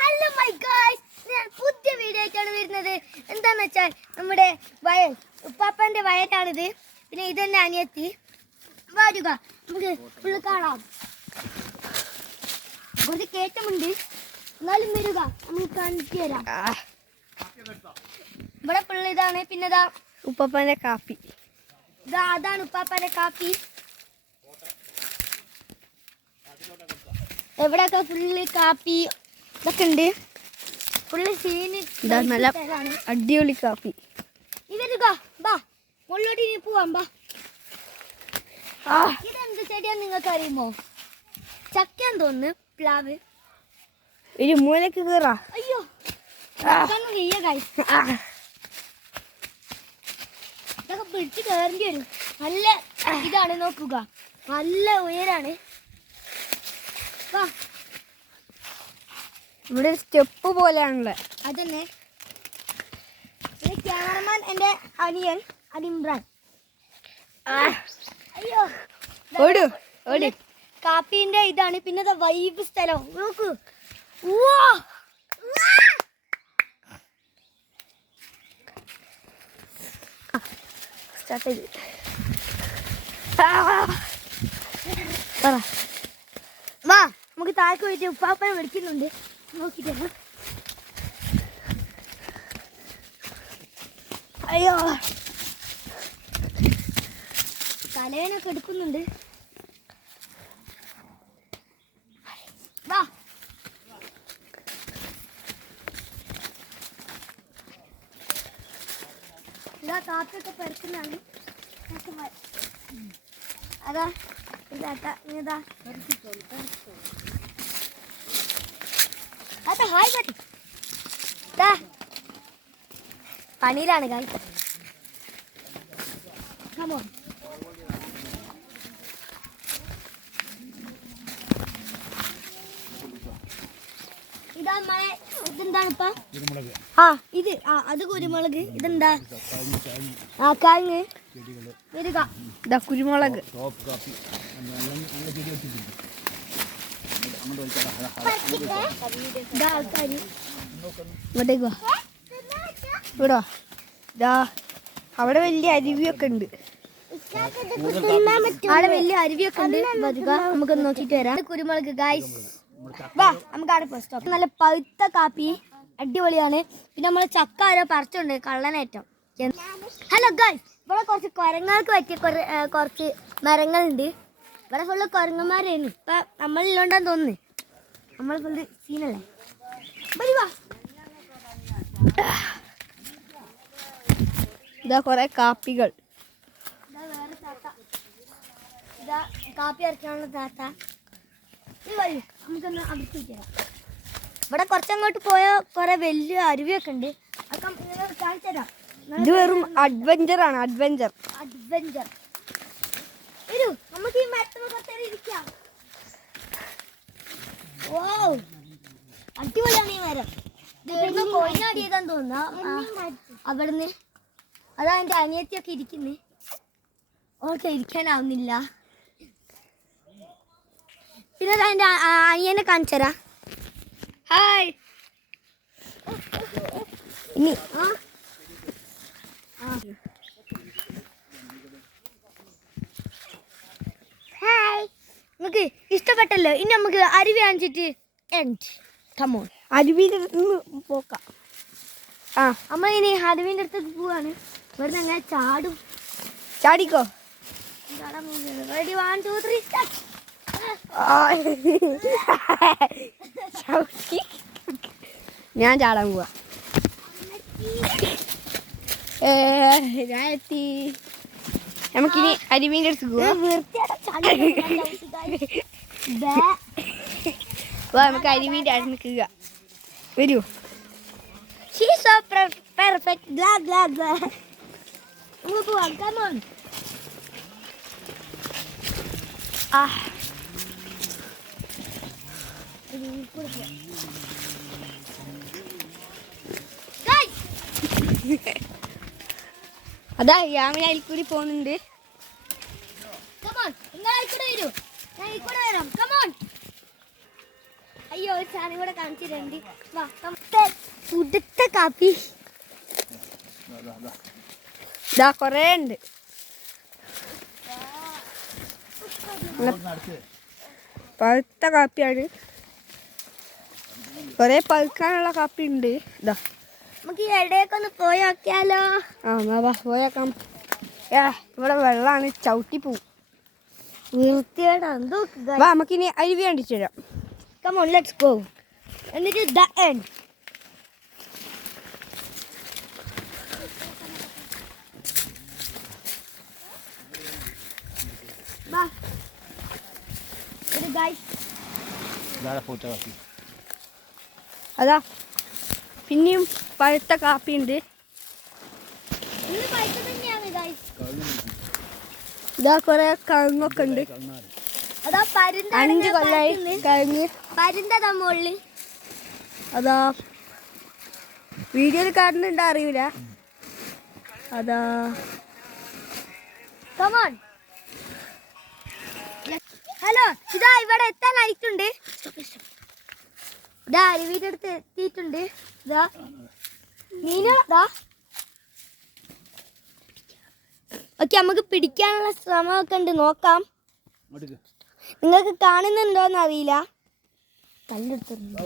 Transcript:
Hello my guys, ഞാൻ പുതിയ video ആയിട്ടാണ് വരുന്നത്. എന്താന്ന് വെച്ചാൽ നമ്മുടെ വയൽ, ഉപ്പാപ്പന്റെ വയലാണിത്. പിന്നെ ഇതെന്നെ അനിയത്തി. വരുക, നമുക്ക് ഫുള്ള് കാണാം. കുറച്ച് കയറ്റമുണ്ട്, എന്നാലും വരിക, നമുക്ക് കാണിച്ചു തരാം. ഇവിടെ ഫുള്ള് ഇതാണ്. പിന്നെ ഇതാ ഉപ്പാപ്പന്റെ കാപ്പി. ഇതാ അതാണ് ഉപ്പാപ്പന്റെ കാപ്പി. എവിടെയൊക്കെ ഫുള്ള് കാപ്പി ഇതൊക്കെ ഉണ്ട്. ഫുള്ള് സീന് നല്ല അടിപൊളി കാപ്പി. ഇവരുക ബാ, മുള്ളോട്ട് ഇനി പോവാം ബാ. ഇതെന്ത് ചെടിയാന്ന് നിങ്ങൾക്ക് അറിയുമോ? ചക്കയാന്ന് തോന്നുന്നു, പ്ലാവ്. ഒരു മൂലക്ക് കയറാ. അയ്യോ ഇതൊക്കെ പിടിച്ച് കയറേണ്ടി വരും. നല്ല ഇതാണ്, നോക്കുക, നല്ല ഉയരാണ്. വാ, ഇവിടെ സ്റ്റെപ്പ് പോലെയാണല്ലേ. അതന്നെ. ക്യാമറമാൻ എൻ്റെ അനിയൻ അനിമ്രാൻ. അയ്യോ ഓടു ഓടി. കാപ്പിന്റെ ഇതാണ്. പിന്നെ വൈബ് സ്ഥലം നോക്കൂ. സ്റ്റാർട്ട് ചെയ്ത് വാ, നമുക്ക് താഴേക്ക് പോയിട്ട് ഉപ്പാപ്പനെ വിളിക്കുന്നുണ്ട്, നോക്കിട്ട്. അയ്യോ, തലവേനൊക്കെ എടുക്കുന്നുണ്ട്. വാ, ഇതാ കാപ്പിയൊക്കെ പരക്കുന്നതാണ്. അതാ ഇതാ ഇതാ അതാ ഹായ് പറ്റി പണിയിലാണ് കായ്. കമോ ഇതാ മഴ. ഇതെന്താണ് ഇപ്പ? ഇത് അത് കുരുമുളക്. ഇതെന്താ? കാഞ്ഞ് വരിക. ഇതാ കുരുമുളക്. ഇങ്ങോട്ടേക്ക് വാ. ഇവിടോ, ഇതാ അവിടെ വലിയ അരുവിയൊക്കെ ഉണ്ട്. അവിടെ വലിയ അരുവിയൊക്കെ ഉണ്ട്. വരിക, നമുക്ക് നോക്കിട്ട് വരാം. കുരുമുളക് ഗായ്സ്. വാ, നമുക്ക് അവിടെ പോയി സ്റ്റോപ്പ്. നല്ല പഴുത്ത കാപ്പി, അടിപൊളിയാണ്. പിന്നെ നമ്മൾ ചക്ക ആരോ പറിച്ചുണ്ട്, കള്ളനേറ്റം. ഹലോ ഗായ്സ്, ഇവിടെ കുറച്ച് കുരങ്ങൾക്ക് പറ്റിയ കുറച്ച് മരങ്ങളുണ്ട്. ഇവിടെ ഫുള്ള് കുരങ്ങന്മാരായിരുന്നു. ഇപ്പൊ നമ്മളില്ലോണ്ടാന്ന് തോന്നുന്നു. നമ്മൾ ഫുള്ള് സീനല്ലേ. വാ, ഇതാ കൊറേ കാപ്പികൾ. ഇതാ വേറെ താത്ത. ഇതാ കാപ്പി അരക്കാനുള്ള താത്ത. നമുക്കൊന്ന് അവിടേക്ക് തരാം. ഇവിടെ കുറച്ചങ്ങോട്ട് പോയ കുറെ വലിയ അരുവിയൊക്കെ ഉണ്ട്. അതൊക്കെ കാണിച്ചു തരാം. ഇത് വെറും അഡ്വഞ്ചർ ആണ്. അഡ്വഞ്ചർ വരൂ, നമുക്ക് ഈ മരത്തിൽ കുറച്ചേരം ഇരിക്കാം. ഓ, അടിപൊളിയാണ് ഈ മരം. കൊയിനാടിയതാന്ന് തോന്നുന്നു അവിടുന്ന്. അതാ എൻ്റെ അനിയത്തിയൊക്കെ ഇരിക്കുന്നേ. ഓക്കെ, ഇരിക്കാനാവുന്നില്ല. പിന്നെ എൻ്റെ അനിയനെ കാണിച്ചു തരാം. ഹായ്. ഇനി ഹായ്. നമുക്ക് ഇഷ്ടപ്പെട്ടല്ലോ. ഇനി നമുക്ക് അരുവി കാണിച്ചിട്ട് എൻഡ്. കമോൺ, അരുവിയിൽ നിന്ന് പോക്കാം. അമ്മ ഇനി അരുവിൻ്റെ അടുത്തേക്ക് പോവാണ്. ഇവിടുന്ന് അങ്ങനെ ചാടും. ചാടിക്കോ. Ready, 1 2 3 start. ഞാൻ ചാടാൻ പോവാ. ഞാൻ എത്തി. നമുക്കിനി അരുവിൻ്റെ അടുത്ത് പോവാം. നമുക്ക് അരുവിൻ്റെ അടുത്ത് നിൽക്കുക. വരൂ. She's so perfect. Blah blah blah. Come on. Guys. അതാ യാമിന അതിൽ കൂടി പോകുന്നുണ്ട്. Come on. നിങ്ങൾ അതിൽ കൂടെ വരൂ. ഞാൻ ഇതിൽ കൂടെ വരാം. Come on. അയ്യോ ഒരു സാധനം കൂടെ കാണിച്ചിട്ടുണ്ട്. വാ പുതുത്ത കാപ്പി. ഇതാ കൊറേ ഉണ്ട്. പഴുത്ത കാപ്പിയാണ്. കൊറേ പഴുക്കാനുള്ള കാപ്പി ഉണ്ട്. ഇതാ നമുക്ക് ഈ ഇടയൊക്കെ പോയി നോക്കിയാലോ? വാ പോയേക്കാം. ഇവിടെ വെള്ളമാണ്, ചവിട്ടി പോവും. വൃത്തിയുടെ എന്തോ. വാ നമുക്കിനി അരുവി കണ്ടിച്ചു തരാം. Come on, let's go. എന്നിട്ട് the end. വാ ഗൈസ്. അതാ പിന്നെയും പഴുത്ത കാപ്പി ഉണ്ട്. ഇന്ന് പൈസ തന്നെയാണ് ഗൈസ്. ഇതാ കൊറേ കഴുങ്ങൊക്കെ ഉണ്ട്. അതാ 5 കൊല്ലായി കഴിഞ്ഞ്. പരുന്തതാ മുകളിൽ. അതാ വീഡിയോയിൽ കാണുന്നുണ്ടോ അറിയില്ല. അതാ Come on. ഹലോ, ഇതാ ഇവിടെ എത്താനായിട്ടുണ്ട്. ഇതാ അരുവിയുടെ അടുത്ത് എത്തിയിട്ടുണ്ട്. ഇതാ മീനുകളാ. ഓക്കെ, നമുക്ക് പിടിക്കാനുള്ള ശ്രമമൊക്കെ ഉണ്ട്, നോക്കാം. നിങ്ങൾക്ക് കാണുന്നുണ്ടോന്ന് അറിയില്ല. കല്ലെടുത്തിട്ടുണ്ട്.